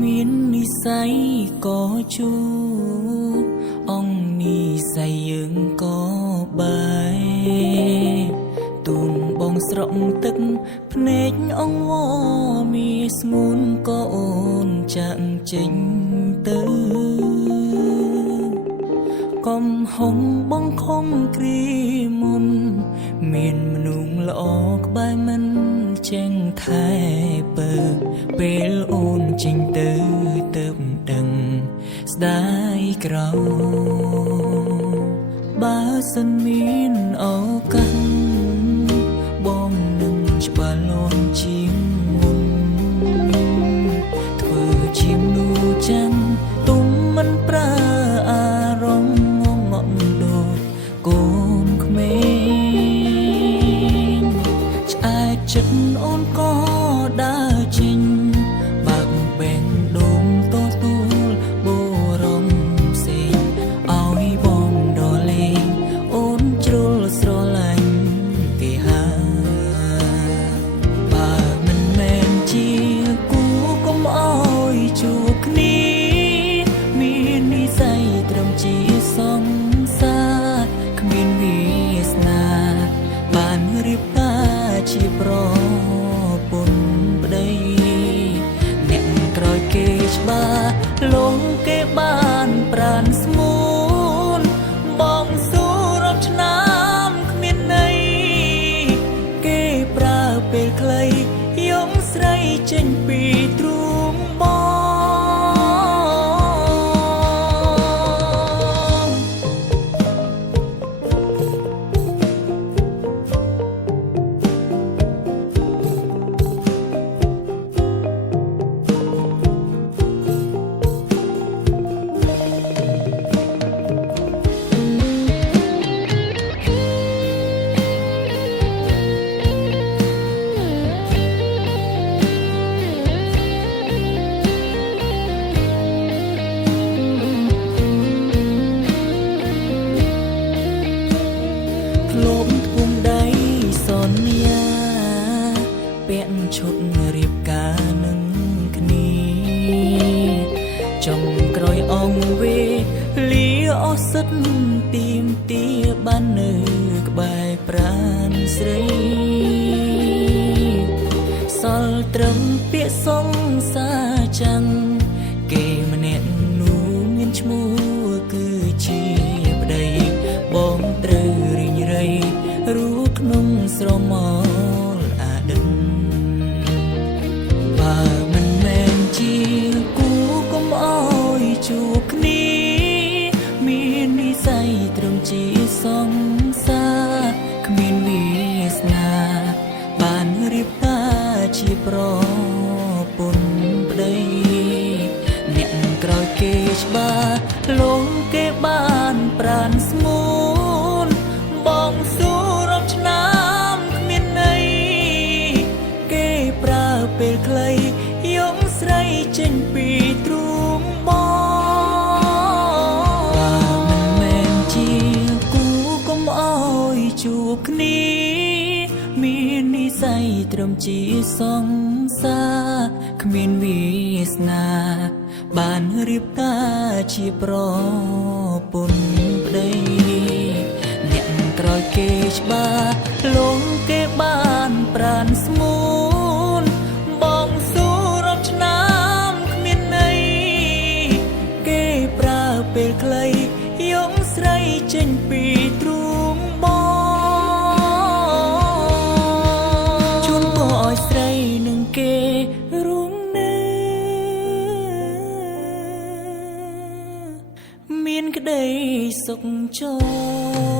មាននិស័យក៏ជួអង្គនិស័យយើងក៏បាយទូនបងស្រក់ទឹកភ្នែកអង្វរមានស្ងួនក៏អូនចាក់ចេញទៅកុំហុងបងខំគ្រីមុនមានមនុស្សល្អក្បែរមិនចេញថែពើពេលអូនចេញទៅទៅដឹងស្ដាយក្រោបើសិនមានឱកាសបងនឹងច្បាស់លាស់ជាងមុនធ្វើជាមនុស្សចាំទុំមិនប្រើអារម្មណ៍ងងក់ដូចកូនក្មេងឆ្អែតចិត្តអូនក៏ដើរចេញបាក់បែងដងទទួលបរំផ្សេងឲ្យបងដលេងអូនជ្រុលស្រឡាញ់គេបើមិនមែនជាគូកុំអោយជួបគ្នាមាននិស័យត្រឹមជាសង្សារគ្មានវាសនាបានរៀបការជាប្រពន្ធប្តីអ្នកក្រោយគេច្បាស់លងគេបានប្រានស្ងួនបងស៊ូរាប់ឆ្នាំគ្មានន័យគេប្រើពេលខ្លីយំស្រីចេញពីទ្រូងបងលោកភូមិដៃសន្យាពាក់ឈុតរៀបការនឹងគ្នាចំក្រោយអង្គវេលាអស់សិតទីមទាបាននៅក្បែរប្រានស្រីសល់ត្រឹមពាក្យសងសាចាំងគេម្នាក់នោះមានឈ្មោះគឺជាប្តីបងត្រូវរីងរៃរូក្នុងស្រមោលអាដិនបើមិនមែនជាគូកុំអោយជួបគ្នាមាននិស័យត្រឹមជាសង្សារគ្មានវាសនាបានរៀបការជាប្រពន្ធប្តីអ្នកក្រោយគេច្បាស់លងគេបានប្រានស្ងួនបងស៊ូរាប់ឆ្នាំគ្មានន័យគេប្រើពេលខ្លីយំស្រីចេញពីទ្រូងបងបើមិនមែនជាគូកុំអោយជួបគ្នាមាននិស័យត្រឹមជាសង្សារគ្មានវាសនាបានរៀបការជាប្រពន្ធប្តីអ្នកក្រោយគេច្បាស់លងគេបានប្រានស្ងួនបងស៊ូរាប់ឆ្នាំគ្មានន័យគេប្រើពេលខ្លីយំស្រីចេញពីទ្រូងបងជូនពរឲ្យស្រីនឹងគេរួមនៅមានក្តីសុខចរ